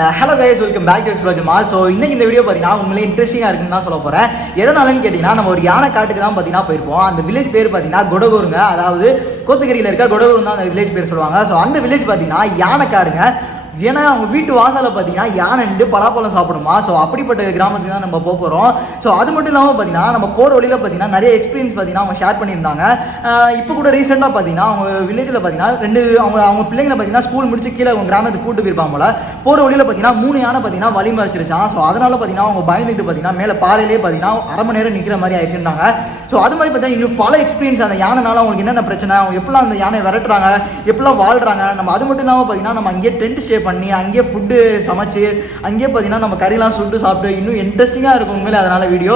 Hello guys, welcome back to explore Jamal. So இன்னைக்கு இந்த video பார்த்தீங்கன்னா உண்மையிலே இன்ட்ரெஸ்டிங்காக இருக்குன்னு தான் சொல்ல போகிறேன். எதனாலன்னு கேட்டிங்கன்னா, நம்ம ஒரு யானை காட்டுக்கு தான் பார்த்தீங்கன்னா போயிருப்போம். அந்த வில்லேஜ் பேர் பார்த்தீங்கன்னா கொடகூருங்க. அதாவது கோத்தகிரியில் இருக்க கொடகூர் தான் அந்த வில்லேஜ் பேர் சொல்லுவாங்க. ஸோ அந்த வில்லேஜ் பார்த்தீங்கன்னா யானை காடுங்க. ஏன்னா அவங்க வீட்டு வாசலில் பார்த்தீங்கன்னா யானை நின்று பலாப்பழம் சாப்பிடுமா. ஸோ அப்படிப்பட்ட கிராமத்துக்கு தான் நம்ம போக போகிறோம். ஸோ அது மட்டும் இல்லாமல் பார்த்தீங்கன்னா நம்ம போகிற வழியில் பார்த்தீங்கன்னா நிறைய எக்ஸ்பீரியன்ஸ் பார்த்தீங்கன்னா அவங்க ஷேர் பண்ணியிருந்தாங்க. இப்போ கூட ரீசெண்டாக பார்த்தீங்கன்னா அவங்க வில்லேஜில் பார்த்தீங்கன்னா அவங்க பிள்ளைங்களை பார்த்தீங்கன்னா ஸ்கூல் முடிச்சு கீழே அவங்க கிராமத்துக்கு கூட்டு போயிருப்பாங்க போல. போகிற வழியில் பார்த்தீங்கன்னா 3 யானை பார்த்தீங்கன்னா வழி மறைச்சிருச்சான். ஸோ அதனால பார்த்தீங்கன்னா அவங்க பயந்துட்டு பார்த்தீங்கன்னா மேலே பாறையிலே பார்த்தீங்கன்னா அரை மணி நேரம் நிற்கிற மாதிரி ஆயிடுச்சுட்டாங்க. ஸோ அது மாதிரி பார்த்தீங்கன்னா இன்னும் பல எக்ஸ்பீரியன்ஸ் அந்த யானைனால அவங்களுக்கு என்னென்ன பிரச்சனை, அவங்க எப்படிலாம் அந்த யானை விரட்டுறாங்க, எப்படிலாம் வாழ்றாங்க. நம்ம அது மட்டும் இல்லாமல் பார்த்தீங்கன்னா நம்ம அங்கேயே டென்ட் ஸ்டே பண்ணி அங்கேயே ஃபுட்டு சமைச்சு அங்கேயே பார்த்தீங்கன்னா நம்ம கறிலாம் சுட்டு சாப்பிட்டு இன்னும் இன்ட்ரெஸ்டிங்காக இருக்கும் உண்மையிலே. அதனால் வீடியோ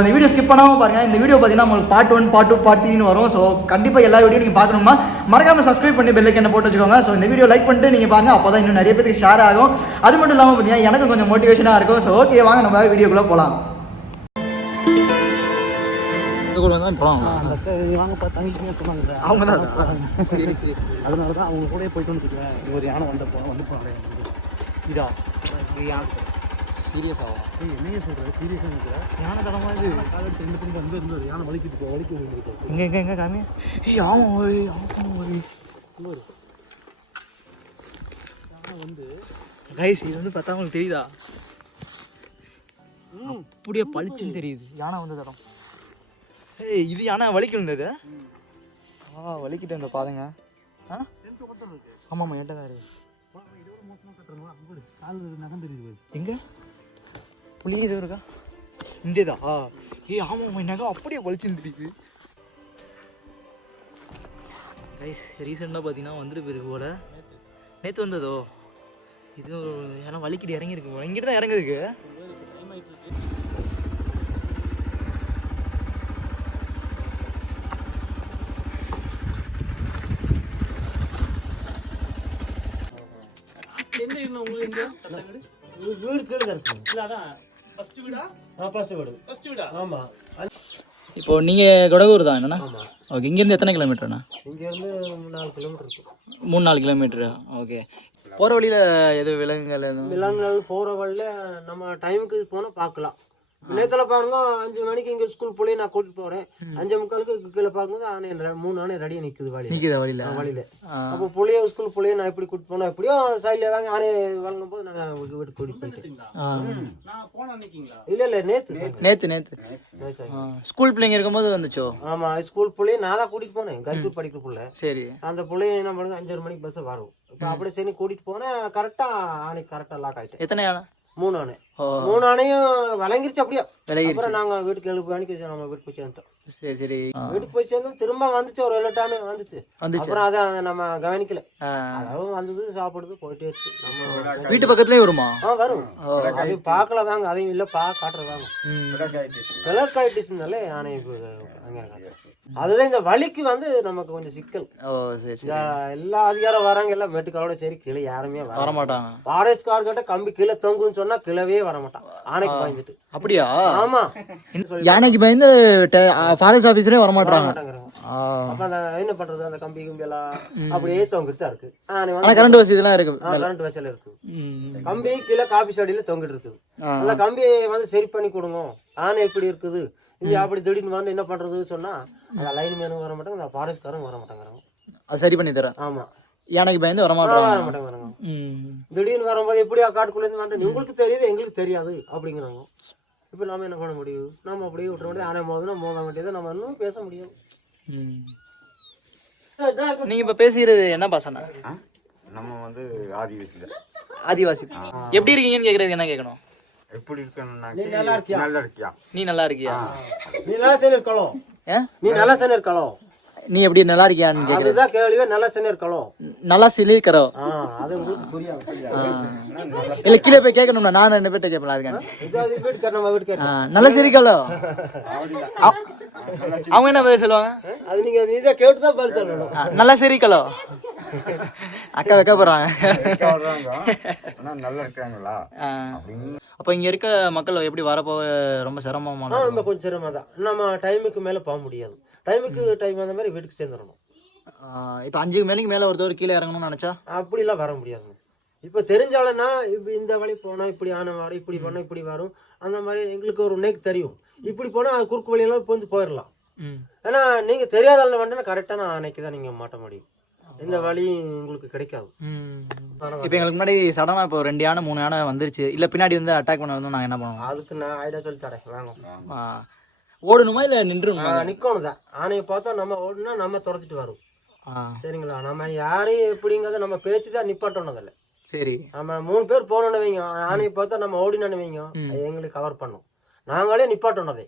இந்த வீடியோ ஸ்கிப் பண்ணாமல் பாருங்கள். இந்த வீடியோ பார்த்தீங்கன்னா உங்களுக்கு பார்ட் 1, பார்ட் 2, பார்ட் 3 வரும். ஸோ கண்டிப்பாக எல்லா வீடியோ நீங்கள் பார்க்கணுமா மறக்காமல் சப்ஸ்கிரைப் பண்ணி பெல் ஐக்கனை போட்டு வச்சுக்கோங்க. ஸோ இந்த வீடியோ லைக் பண்ணிட்டு நீங்கள் பாருங்க, அப்போ தான் இன்னும் நிறைய பேருக்கு ஷேர் ஆகும். அது மட்டும் இல்லாமல் பார்த்தீங்கன்னா எனக்கு கொஞ்சம் மோட்டிவேஷனாக இருக்கும். ஸோ ஓகே, வாங்க நம்ம வீடியோக்குள்ளே போகலாம். அதனாலதான் அவங்க கூட போயிட்டு ஒரு யானை வந்து இதா சீரியஸாவா என்னைய சொல்ற சீரியஸா இருக்கிற யானை தரமா இது ரெண்டு வந்து யானை வலிக்கிட்டு வலிக்கு எங்க காமி வந்து கைஸ் இது வந்து பார்த்தா உங்களுக்கு தெரியுதா? அப்படியே பளிச்சுன்னு தெரியுது யானை வந்து தரம். ஏய் இது யானை வலிக்கு இருந்தது. வலிக்கிட்டு இருந்த பாருங்க. ஆமாம்மா என்கிட்ட தான் இருக்கு. எங்க புளி இது இருக்கா? இந்தேதா? ஏய் ஆமாம்மா நகம் அப்படியே வலிச்சுன்னு தெரியுது. ரைஸ் ரீசெண்டாக பார்த்தீங்கன்னா வந்துட்டு போயிருக்கு போல. நேற்று வந்ததோ இது ஏன்னா வலிக்கிட்டு இறங்கியிருக்கு போல. இங்கிட்ட தான் இறங்கிருக்கு. இப்போ நீங்க கொடகூர் தான் என்னன்னா? ஓகே, இங்க இருந்து எத்தனை கிலோமீட்டர்ண்ணா? இங்க இருந்து 4 கிலோமீட்டர் இருக்கும். 3-4 கிலோமீட்டர். ஓகே, போற வழியில எது விலங்குகள் போற வழியில நம்ம டைமுக்கு போனா பாக்கலாம். நேத்துல பாருங்க 5 மணிக்கு இங்க ஸ்கூல் போய் நான் கூட்டிட்டு போறேன். 5:45 கீழே பாக்கும்போது ஆனை 3 ஆனை ரெடியா நிக்குது வழியில. அப்போ புள்ளைய ஸ்கூல் புள்ளைய நான் எப்படி கூட்டிட்டு போனா எப்படியோ சைட்ல வாங்க ஆனை வழங்கும் போது நாங்க வீட்டுக்கு கூட்டிட்டு போயிட்டேன். இல்ல நேத்து ஸ்கூல் பிள்ளைங்க இருக்கும்போது வந்துச்சோ? ஆமா, ஸ்கூல் புள்ளைய நான் தான் கூட்டிட்டு போனேன். கல்வி படிக்கிற புள்ள. சரி, அந்த புள்ளைய என்ன பண்ணுங்க 5:30 மணிக்கு பஸ் வரும். இப்ப அப்படியே சரி கூட்டிட்டு போனேன். கரெக்டா ஆனைக்கு கரெக்டா லாக் ஆயிட்டேன். எத்தனை ஆனை? 3 ஆனை. 3 ஆனையும் விளங்கிருச்சு அப்படியே. அப்புறம் நாங்க வீட்டுக்கு 7 மணிக்கு நம்ம வீட்டுக்கு போய் சேர்ந்துட்டோம். சரி, வீட்டுக்கு போய் சேர்ந்து திரும்ப வந்துச்சு. ஒரு 7 ஆனை வந்துச்சு. அப்புறம் அதான் நம்ம கவனிக்கல. அதாவது வந்தது சாப்பிடுது போயிட்டே இருக்கு. நம்ம வீட்டு பக்கத்துலயே வருமா? வரும். அது பாக்கல வாங்க, அதையும் இல்ல காட்டுறது வாங்க. விளக்காயிட்டுச்சுனாலே ஆனை அதுதான் இந்த வலிக்கு வந்து நமக்கு கொஞ்சம் சிக்கல். எல்லா அதிகாரம் வராங்க எல்லாம் மெட்டுக்காலோட சரி கீழே யாருமே வர மாட்டாங்க. ஃபாரஸ்ட் கார் கிட்ட கம்பி கீழே தொங்குன்னு சொன்னா கிளவே வர மாட்டான். ஆனைக்கு பயந்துட்டு. அப்படியா? ஆமா, யானைக்கு பயந்து ஃபாரஸ்ட் ஆபீஸரே வர மாட்டாங்க. அப்ப அந்த என்ன பண்றது, அந்த கம்பி எல்லாம் அப்படியே தொங்கிட்டு இருக்கு. கரண்ட் வசதி எல்லாம் இருக்கு. கரண்ட் வசதியில இருக்கு. கம்பி கீழே காபி சாடியில தொங்கிட்டு இருக்குது. அந்த கம்பியை வந்து சரி பண்ணி கொடுங்க. ஆனை எப்படி இருக்குது இங்க அப்படி திடீர்னு வந்து என்ன பண்றது சொன்னா அந்த லைன் மேனும் வர மாட்டாங்க, அந்த ஃபாரஸ்ட்காரங்க வர மாட்டாங்க. அது சரி பண்ணி தரேன். ஆமா, யானைக்கு பயந்து வர மாட்டாங்க. திடீர்னு வரும்போது எப்படியா காட்டுக்குள்ள இருந்து உங்களுக்கு தெரியுது எங்களுக்கு தெரியாது அப்படிங்கிறாங்க. இப்ப நாம என்ன பண்ண முடியும்? நாம அப்படியே விட்டுற முடியாது. ஆனை மோத வேண்டியதை நம்ம இன்னும் பேச முடியாது. நீங்க இப்ப பேசுறது என்ன பாசனா? நம்ம வந்து ஆதிவாசி. எப்படி இருக்கீங்கன்னு கேக்குறதுக்கு என்ன கேட்கணும்? எப்படி இருக்கணும்னா நீ நல்லா இருக்கியா? நீ நல்லா இருக்கியா? நீ நல்லா சேன இருக்கலாம். நீ நல்லா சேன இருக்கலாம். நீ எப்படி நல்லா இருக்கியான்னு கேக்குறது. அதுதான் கேள்வியே. நல்லா சேன இருக்கலாம். நல்லா சிலிக்கறோ. அது உங்களுக்கு புரியாது. இல்ல கீழே போய் கேட்கணும்னா நான் 2 பேர்ட்ட கேப்பலாம் இருக்கேன். இது வீட்டுக்கு நம்ம வீட்டுக்கு நல்லா சிரிக்கலோ. அவங்க என்ன பதில் சொல்லுவாங்க? அது நீங்க இத கேட்டு தான் பதில் சொல்லணும். நல்லா சிரிக்கலோ. அக்கா வைக்க போறாங்க. நல்லா இருக்காங்களா? அப்ப இங்க இருக்க மக்கள் எப்படி வரப்போ ரொம்ப சிரமமா? ரொம்ப கொஞ்சம் சிரமம் தான். நம்ம டைமுக்கு மேல போக முடியாது. டைம் அந்த மாதிரி வீட்டுக்கு சேர்ந்துடணும். இப்ப 5 மணிக்கு மேல ஒருத்தர் கீழே இறங்கணும்னு நினைச்சா அப்படிலாம் வர முடியாது. இப்போ தெரிஞ்சாலன்னா இப்போ இந்த வழி போனால் இப்படி ஆனை வரும், இப்படி போனால் இப்படி வரும், அந்த மாதிரி எங்களுக்கு ஒரு நேக்கு தெரியும். இப்படி போனால் குறுக்கு வழியெல்லாம் இப்போ வந்து போயிடலாம். ஏன்னா நீங்கள் தெரியாதால வேண்டாம் கரெக்டான ஆனைக்கு தான் நீங்கள் மாட்ட முடியும். இந்த வழி உங்களுக்கு கிடைக்காது. இப்போ எங்களுக்கு முன்னாடி சடனாக இப்போ 2 யானை 3 யானை வந்துருச்சு, இல்லை பின்னாடி வந்து அட்டாக் பண்ண வந்து நாங்கள் என்ன பண்ணுவோம்? அதுக்கு நான் ஐடியா சொல்லி தரேன், வாங்க. ஓடணுமா இல்லை நின்றுணுமா? நிற்கணும் தான். ஆனையை பார்த்தா நம்ம ஓடுனா நம்ம துரத்திட்டு வரும். சரிங்களா? நம்ம யாரையும் எப்படிங்கிறத நம்ம பேச்சு தான் நிப்பாட்டணும். அதில் சரி நம்ம 3 பேர் போனோன்னு வைங்க, ஆனையை பார்த்தா நம்ம ஓடினு வைங்க, எங்களுக்கு கவர் பண்ணும். நாங்களே நிப்பாட்டணும். அதை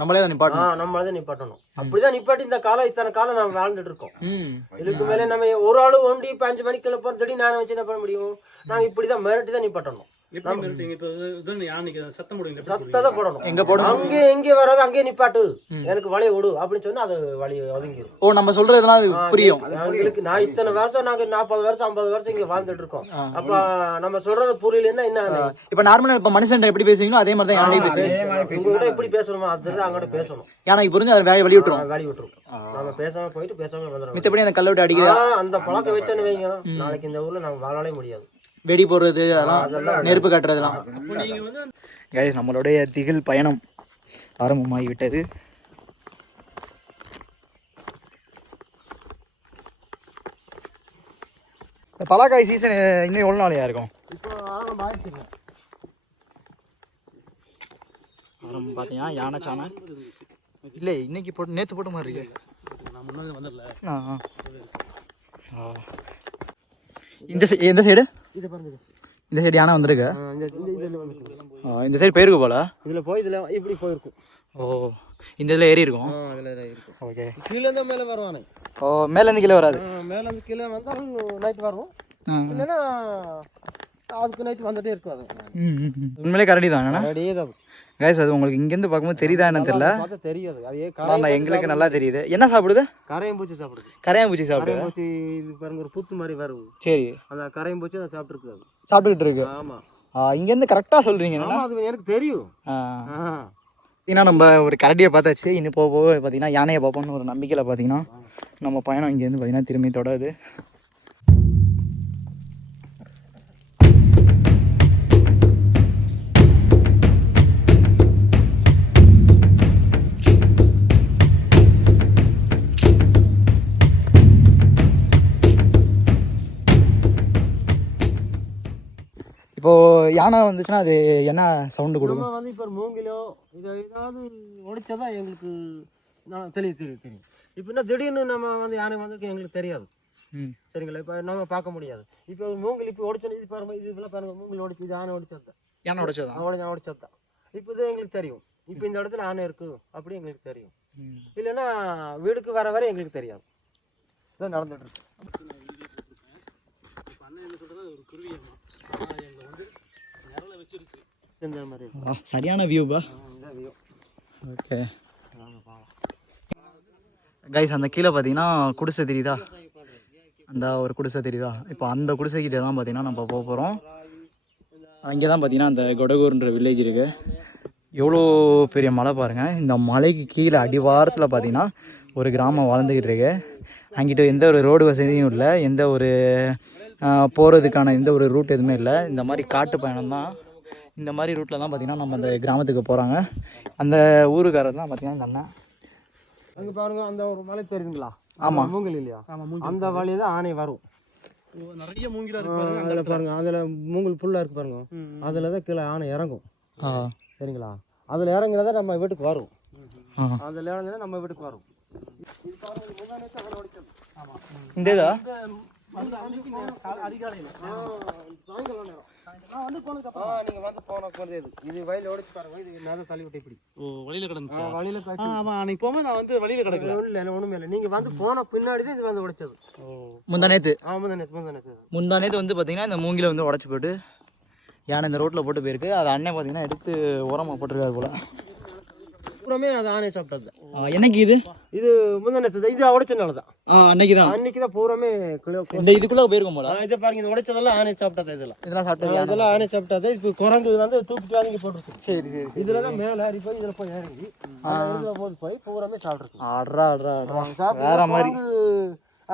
நம்மளே தான் நிப்பாட்டணும். நம்மளே தான் நிப்பாட்டணும். அப்படிதான் நிப்பாட்டி இந்த காலம் இத்தனை காலம் நம்ம வாழ்ந்துட்டு இருக்கோம். இதுக்கு மேலே நம்ம ஒரு ஆளு ஒண்டி இப்போ 5 மணிக்கு கிளப்போம் திடீர்னு நான் வச்சு என்ன பண்ண முடியும்? நாங்கள் இப்படிதான் மிரட்டி தான் நிப்பாட்டணும். சத்ததான் போடணும். எங்க போடணும்? அங்கே எங்கே வராது, அங்கே நிப்பாட்டு, எனக்கு வலைய விடு அப்படின்னு சொன்னா அது வழி ஒதுங்கிடும். ஓ, நம்ம சொல்றதுலாம் புரியும் எங்களுக்கு. நான் இத்தனை வருஷம் நாங்க 40 வருஷம் 50 வருஷம் இங்க வாழ்ந்துட்டு இருக்கோம். அப்ப நம்ம சொல்றது புரியலன்னா என்ன? இப்ப நார்மலா இப்ப மனுஷன் எப்படி பேசுவீங்களோ அதே மாதிரி தான் யானையும் பேசுவீங்க. உங்ககிட்ட எப்படி பேசணுமோ அதுதான் அங்கிட்ட பேசணும். யானைக்கு புரிஞ்சு அதை வழி விட்டுரும். வழி விட்டுரும். நம்ம பேசாம போயிட்டு பேசாம வந்துடும். மித்தபடி அந்த கல்லை விட்டு அடிக்கிறா அந்த பழக்கம் வச்சோன்னு வைங்க, நாளைக்கு இந்த ஊர்ல நம்ம வாழவே முடியாது. வெடி போடுறது, அதெல்லாம் நெருப்பு காட்டுறதுலாம். கைஸ், நம்மளுடைய திகில் பயணம் ஆரம்பமாகி விட்டது. பலாக்காய் சீசன் இன்னும் எவ்வளோ நாளையா இருக்கும்? ஆரம்பம் பார்த்தீங்கன்னா யானை சாணை இல்லை, இன்னைக்கு போட்டு நேற்று போட்ட மாதிரி இருக்கு. இந்த சைடு இந்த சைடு யானை வந்திருக்கு. இந்த சைடு போயிருக்கு போல. இதில் போய் இதில் இப்படி போயிருக்கும். ஓ, இந்த இதில் ஏறி இருக்கும். ஓகே, கீழே இருந்தால் மேலே வருவானே. ஓ, மேலேருந்து கீழே வராது. மேலேருந்து கீழே வந்தால் நைட் வரும், இல்லைன்னா அதுக்கு நைட் வந்துட்டே இருக்கும். அது உண்மையிலே கரடி தான். கரடியே தான் கைஸ். அது உங்களுக்கு இங்கேருந்து பார்க்கும்போது தெரியுதா என்ன தெரியல, தெரியாது. அதே எங்களுக்கு நல்லா தெரியுது. என்ன சாப்பிடுது? கரையம்பூச்சி சாப்பிடுது. கரையாம்பூச்சி சாப்பிடுது. கரையம்பூச்சி இது பாருங்க, ஒரு புத்து மாதிரி வரும். சரி, அந்த கரையம்பூச்சி அதை சாப்பிட்டுருக்கு. சாப்பிட்டுக்கிட்டு இருக்கு. ஆமாம், இங்கேருந்து கரெக்டாக சொல்கிறீங்க. அது எனக்கு தெரியும். பார்த்தீங்கன்னா நம்ம ஒரு கரடியை பார்த்தாச்சு. இன்னும் போக போக பார்த்தீங்கன்னா யானையை பார்ப்போம்னு ஒரு நம்பிக்கையில் பார்த்தீங்கன்னா நம்ம பயணம் இங்கேருந்து பார்த்தீங்கன்னா திரும்பி தொடருது. இப்போ யானை வந்துச்சுன்னா அது என்ன சவுண்டு கொடுக்கும்? நம்ம வந்து இப்போ மூங்கிலோ இதை ஏதாவது ஒடிச்சதான் எங்களுக்கு தெரியும். இப்போ என்ன திடீர்னு நம்ம வந்து யானை வந்து எங்களுக்கு தெரியாது. சரிங்களா? இப்போ நம்ம பார்க்க முடியாது. இப்போ மூங்கில் இப்போ ஒடிச்சோன்னு இது பாருங்க, இது இதெல்லாம் பாருங்க, மூங்கில் ஒடிச்சு இது ஆனை ஒடிச்சது, யானை ஒடிச்சதான். இப்போ இது எங்களுக்கு தெரியும். இப்போ இந்த இடத்துல ஆனை இருக்கு அப்படி எங்களுக்கு தெரியும். இல்லைன்னா வீடுக்கு வர வரை எங்களுக்கு தெரியாது. இதான் நடந்துட்டு இருக்கு. சரியான வியூபா. ஓகே கைஸ், அந்த கீழே பார்த்தீங்கன்னா குடிசை தெரியுதா? அந்த ஒரு குடிசை தெரியுதா? இப்போ அந்த குடிசைக்கிட்ட தான் பார்த்தீங்கன்னா நம்ம போக போகிறோம். அங்கே தான் பார்த்தீங்கன்னா அந்த கொடகூர்ன்ற வில்லேஜ் இருக்குது. எவ்வளோ பெரிய மலை பாருங்கள். இந்த மலைக்கு கீழே அடிவாரத்தில் பார்த்தீங்கன்னா ஒரு கிராமம் வாழ்ந்துக்கிட்டு இருக்கு. அங்கிட்ட எந்த ஒரு ரோடு வசதியும் இல்லை, எந்த ஒரு போகிறதுக்கான எந்த ஒரு ரூட் எதுவுமே இல்லை. இந்த மாதிரி காட்டு பயணம் தான். இந்த மாதிரி ரூட்டில் தான் பார்த்தீங்கன்னா நம்ம அந்த கிராமத்துக்கு போகிறாங்க. அந்த ஊருக்காரர் தான் பார்த்தீங்கன்னா இந்த அண்ணன். அங்கே பாருங்க, அந்த ஒரு மலை தெரியுதுங்களா? ஆமாம், மூங்கில் இல்லையா? அந்த வழியை தான் ஆனை வரும். நிறைய மூங்கில் இருக்கு. அதில் பாருங்க, அதில் மூங்கில் புல்லாக இருக்கு பாருங்க. அதில் தான் கீழே ஆனை இறங்கும். சரிங்களா? அதில் இறங்குறத நம்ம வீட்டுக்கு வரும். அதில் இறங்குனா நம்ம வீட்டுக்கு வரும். இந்த இதா அதிகாலையில் நீங்க வந்து போன போறது இது வயல ஓடிச்சு பாருங்க. இது நேரா தள்ளி விட்டு இப்படி வழியில கிடந்துச்சு. வழியில கிடக்கு. ஆமா, அன்னைக்கு போகும்போது நான் வந்து வழியில கிடக்கல. இல்ல ஒண்ணுமே இல்லை. நீங்க வந்து போன பின்னாடி தான் இது வந்து உடைச்சது. முந்தானேத்து. முந்தானேத்து வந்து பாத்தீங்கன்னா இந்த மூங்கில வந்து உடைச்சு போட்டு யானை இந்த ரோட்ல போட்டு போயிருக்கு. அது அண்ணன் பாத்தீங்கன்னா எடுத்து உரமா போட்டிருக்காரு போல. பூராமே அது ஆனை சாப்பிட்டது. என்னைக்கு இது முந்தானேத்து. இது உடைச்சனால தான். அன்னைக்கு தான் பூராமே இந்த இதுக்குள்ள போயிருக்கும் போல. இதை பாருங்க, இது உடைச்சதெல்லாம் ஆனை சாப்பிட்டது. இதெல்லாம் சாப்பிட்டது, இதெல்லாம் ஆனை சாப்பிட்டது. இப்போ குரங்கு வந்து தூக்கிட்டு வாங்கி போட்டுருக்கு. சரி. இதுல தான் மேல ஏறி போய் இதுல போய் இறங்கி இதுல போய் பூராமே சாப்பிட்டுருக்கு. வேற மாதிரி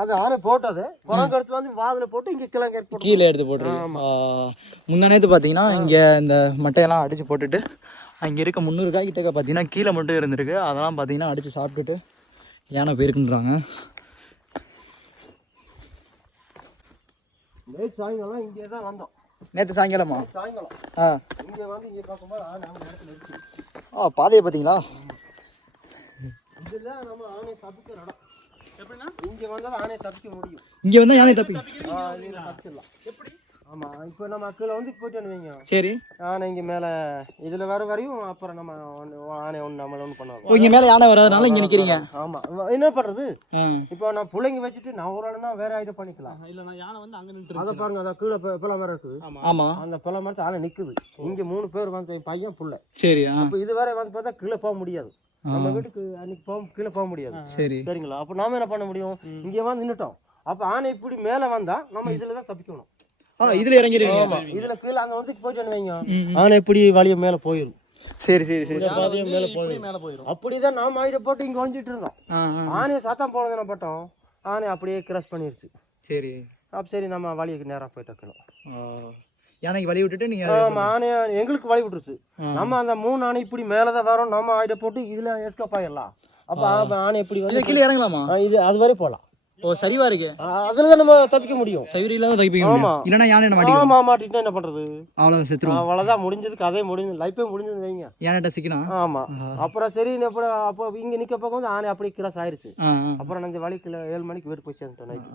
அது ஆனை போட்டது குரங்கு எடுத்து வந்து வாதில் போட்டு இங்கே கிழங்கு போட்டு கீழே எடுத்து போட்டுருக்கு. முந்தா நேற்று பார்த்தீங்கன்னா இங்கே இந்த மட்டையெல்லாம் அடித்து போட்டுட்டு அங்கே இருக்க 300 காய் கிட்டக்க பார்த்தீங்கன்னா கீழே மட்டும் இருந்திருக்கு. அதெல்லாம் பார்த்தீங்கன்னா அடித்து சாப்பிட்டுட்டு யானை போயிருக்குன்றாங்க. சாயங்காலம் இங்கே தான் வந்தோம். நேற்று சாயங்காலமா? சாயங்காலம் இங்கே வந்து இங்கே பார்க்கும்போது ஆனை இடத்துல இருக்கு. பாதையை பார்த்தீங்களா? இதெல்லாம் நம்ம ஆணையை தப்பிக்க இடம். எப்படின்னா இங்கே வந்தால் ஆணையை தப்பிக்க முடியும். இங்கே வந்தால் யானை தப்பி தப்பிச்சிடலாம். எப்படி? ஆமாம், இப்போ நம்ம கீழே வந்து போயிட்டு வைங்க. சரி, ஆனை இங்கே மேலே இதில் வர வரையும் அப்புறம் நம்ம ஆனை ஒன்று நம்மளை ஒன்று பண்ணுவோம். இங்கே மேலே யானை வராதனால இங்கே நிற்கிறீங்க. ஆமாம், என்ன பண்ணுறது? இப்போ நான் பிள்ளைங்க வச்சுட்டு நான் ஒரு ஆளுனா வேற ஐட்டம் பண்ணிக்கலாம். இல்லைண்ணா யானை வந்து அங்கே நின்று அதை பாருங்க, அதை கீழே பிள்ளை மரம் இருக்குது. ஆமாம், அந்த பிள்ளை மரத்து ஆனை நிற்குது. இங்கே 3 பேர் வந்து பையன் பிள்ளை. சரி, இப்போ இது வேற வந்து பார்த்தா கீழே போக முடியாது. நம்ம வீட்டுக்கு அன்னைக்கு கீழே போக முடியாது. சரி, சரிங்களா? அப்போ நாம என்ன பண்ண முடியும்? இங்கே வந்து நின்னுட்டோம். அப்போ ஆனை இப்படி மேலே வந்தா நம்ம இதுல தான் தப்பிக்கணும். இதுல இறங்கிடுவீங்க. இதுல கீழே அங்க வந்து போயிட்டு வைங்க, ஆனை இப்படி வழிய மேல போயிடும். சரி சரி சரி, பாதைய மேல போயிடும். அப்படிதான் நாம ஆயிட போட்டு இங்க வந்துட்டு இருந்தோம். ஆனையை சாத்தம் போனதுன பட்டோம், ஆனை அப்படியே கிராஸ் பண்ணிருச்சு. சரி, அப்ப சரி நம்ம வழிக்கு நேரா போயிட்டோம். யானைக்கு வழி விட்டுட்டு நீங்க? ஆமா, ஆனை எங்களுக்கு வழி விட்டுருச்சு. நம்ம அந்த 3 ஆனை இப்படி மேலதான் வரோம், நம்ம ஆயிட போட்டு இதுல எஸ்கேப் ஆயிடலாம். அப்ப ஆனை எப்படி வந்து கீழே இறங்கலாமா? இது அது வரை போலாம். ஓ, சரிவா இருக்கு. அதுலதான் நம்ம தப்பிக்க முடியும். சைவரியில தான் தப்பிக்க முடியும். இல்லனா யானை மாட்டிடும். ஆமா, மாட்டிட்டா என்ன பண்றது? அவ்வளவு செத்துரும். அவ்வளவுதான், முடிஞ்சது, கதை முடிஞ்சது, லைஃபே முடிஞ்சது வைங்க. யானைட்ட சிக்கனா? ஆமா. அப்புறம் சரி, அப்போ இங்க நிக்க பக்கம் வந்து ஆனை அப்படியே கிராஸ் ஆயிருச்சு. அப்புறம் நான் இந்த வழிக்குள்ள 7 மணிக்கு வீட்டு போய் சேர்ந்துட்டோம் நைட்டு.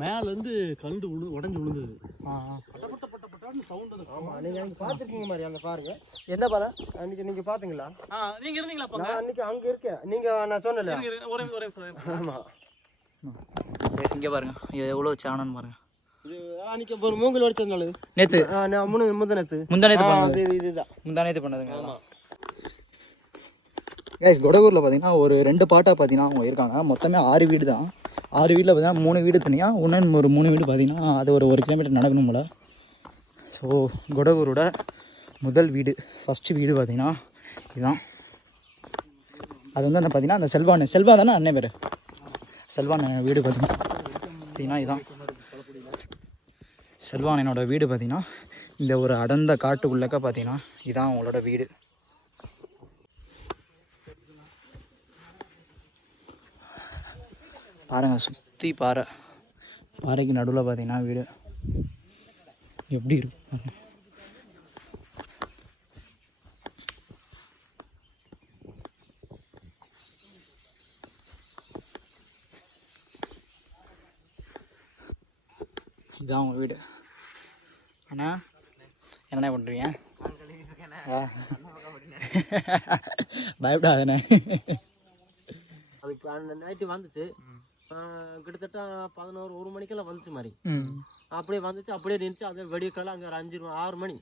மேல இருந்து கண்டு உடஞ்சு விழுந்தது. நீங்க பாத்துருக்கீங்க மாதிரி அந்த பாருங்க. என்ன பாரு அன்னைக்கு நீங்க பாத்தீங்களா? நீங்க இருந்தீங்களா? நான் அன்னைக்கு அங்க இருக்கேன். நீங்க நான் சொன்னல. ஆமா, இங்க பாருங்க எவ்வளவு சாணம் பாருங்க. இது அன்னைக்கு ஒரு மூங்கல் வச்சதுனால நேத்து முந்தனத்து பண்ணது. இதுதான் முந்தானேத்து பண்ணதுங்க. ஆமா கைஸ், கொடகூரில் பார்த்தீங்கன்னா ஒரு 2 பாட்டாக பார்த்தீங்கன்னா அவங்க இருக்காங்க. மொத்தமே 6 வீடு தான். 6 வீட்டில் பார்த்தீங்கன்னா 3 வீடு தனியாக, இன்னும் ஒரு 3 வீடு பார்த்தீங்கன்னா அது ஒரு 1 கிலோமீட்டர் நடக்கணும் போல். ஸோ கொடகூரோட முதல் வீடு, ஃபஸ்ட்டு வீடு பார்த்தீங்கன்னா இதுதான். அது வந்து என்ன பார்த்தீங்கன்னா அந்த செல்வா தானே அண்ணன் பேர், செல்வான் வீடு பார்த்தீங்கன்னா இதுதான். செல்வானனோட வீடு பார்த்தீங்கன்னா இந்த ஒரு அடர்ந்த காட்டுக்குள்ளக்க பார்த்தீங்கன்னா இதுதான் அவங்களோட வீடு. பாருங்கள், சுற்றி பாறைக்கு நடுவில் பார்த்தீங்கன்னா வீடு எப்படி இருக்கும். இதுதான் உங்கள் வீடு. அண்ணா என்ன பண்ணுறீங்க? பயப்படாதண்ணே. அதுக்கு நைட்டு வந்துச்சு, கிட்டத்தட்ட 11-1 மணிக்கெல்லாம் வந்துச்சு மாதிரி. அப்படியே வந்துச்சு, அப்படியே நின்றுச்சு. அது வெடியக்கால அங்கே 6 மணி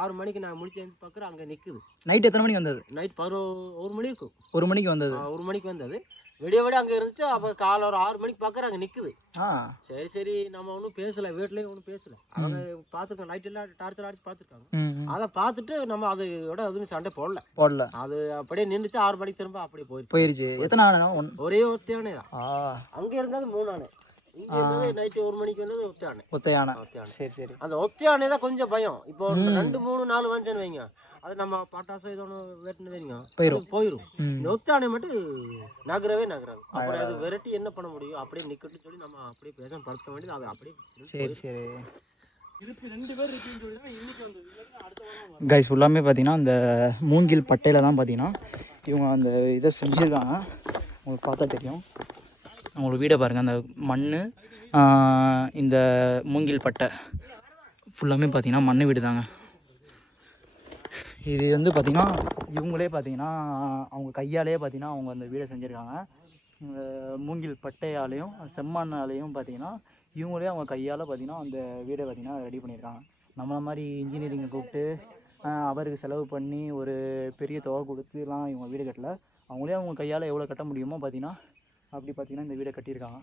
6 மணிக்கு நான் முடிச்சு வந்து பார்க்குறேன், அங்கே நிற்குது. நைட் எத்தனை மணிக்கு வந்தது? நைட் 1 மணி இருக்கும். 1 மணிக்கு வந்தது. 1 மணிக்கு வந்தது. விடிய அங்கே இருந்துச்சு. அப்போ காலை ஒரு 6 மணிக்கு பார்க்குறேன், அங்கே நிற்குது. சரி சரி, நம்ம ஒன்றும் பேசலை, வீட்லேயும் ஒன்றும் பேசலை. அவங்க பார்த்துருக்கோம், லைட் எல்லாம் டார்ச்சர் அடிச்சு பார்த்துருக்காங்க. அதை பார்த்துட்டு நம்ம அதோட எதுவும் சண்டை போடல. அது அப்படியே நின்றுச்சு. 6 மணிக்கு திரும்ப அப்படியே போயிருச்சு. எத்தனை ஆனை? ஒரே ஒத்தையானே தான். அங்கே இருந்தது 3 ஆனை, இங்கே இருந்தது நைட்டு 1 மணிக்கு வந்தது ஒத்தையானை. சரி சரி, அந்த ஒத்தையானே தான் கொஞ்சம் பயம். இப்போ 2, 3, 4 வந்துச்சுன்னு வைங்க, அது நம்ம பட்டாசு இதோட வெட்டினு வைங்க போயிடும். இந்த ஒத்தானை மட்டும் நகரவே. அப்புறம் அது விரட்டி என்ன பண்ண முடியும்? அப்படியே நிக்கட்டு சொல்லி நம்ம அப்படியே பேச படுத்த வேண்டியது. அது அப்படியே சரி சரி. இதுக்கு 2 பேர் இருக்குன்னு சொல்லி தான் இன்னைக்கு வந்தது. அடுத்த வாரம் கைஸ், ஃபுல்லாமே பார்த்தீங்கன்னா அந்த மூங்கில் பட்டையில் தான் பார்த்தீங்கன்னா இவங்க அந்த இதை செஞ்சுருக்காங்க. உங்களுக்கு பார்த்தா தெரியும். அவங்களுக்கு வீடை பாருங்கள், அந்த மண், இந்த மூங்கில் பட்டை ஃபுல்லாமே பார்த்தீங்கன்னா மண் வீடு தாங்க. இது வந்து பார்த்திங்கன்னா இவங்களே பார்த்தீங்கன்னா அவங்க கையாலேயே பார்த்தீங்கன்னா அவங்க அந்த வீடை செஞ்சுருக்காங்க. மூங்கில் பட்டையாலேயும் செம்மண்ணாலேயும் பார்த்தீங்கன்னா இவங்களே அவங்க கையால் பார்த்தீங்கன்னா அந்த வீடை பார்த்தீங்கன்னா ரெடி பண்ணியிருக்காங்க. நம்மளை மாதிரி இன்ஜினியரிங்கை கூப்பிட்டு அவருக்கு செலவு பண்ணி ஒரு பெரிய தொகை கொடுத்துலாம் இவங்க வீடு கட்டலை. அவங்களே அவங்க கையால் எவ்வளோ கட்ட முடியுமோ பார்த்தீங்கன்னா அப்படி பார்த்தீங்கன்னா இந்த வீடை கட்டியிருக்காங்க.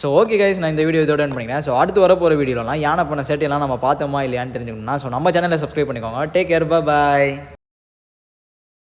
ஸோ ஓகே கைஸ், நான் இந்த வீடியோ இதோட எண்ட் பண்ணிக்கிறேன். ஸோ அடுத்து வர போகிற வீடியோலாம் யானை பண்ண சேட்டையெல்லாம் நம்ம பார்த்தோமா இல்லையான்னு தெரிஞ்சுக்கணும்னா ஸோ நம்ம சேனலை சப்ஸ்கிரைப் பண்ணிக்கோங்க. டேக் கேர், பாய்.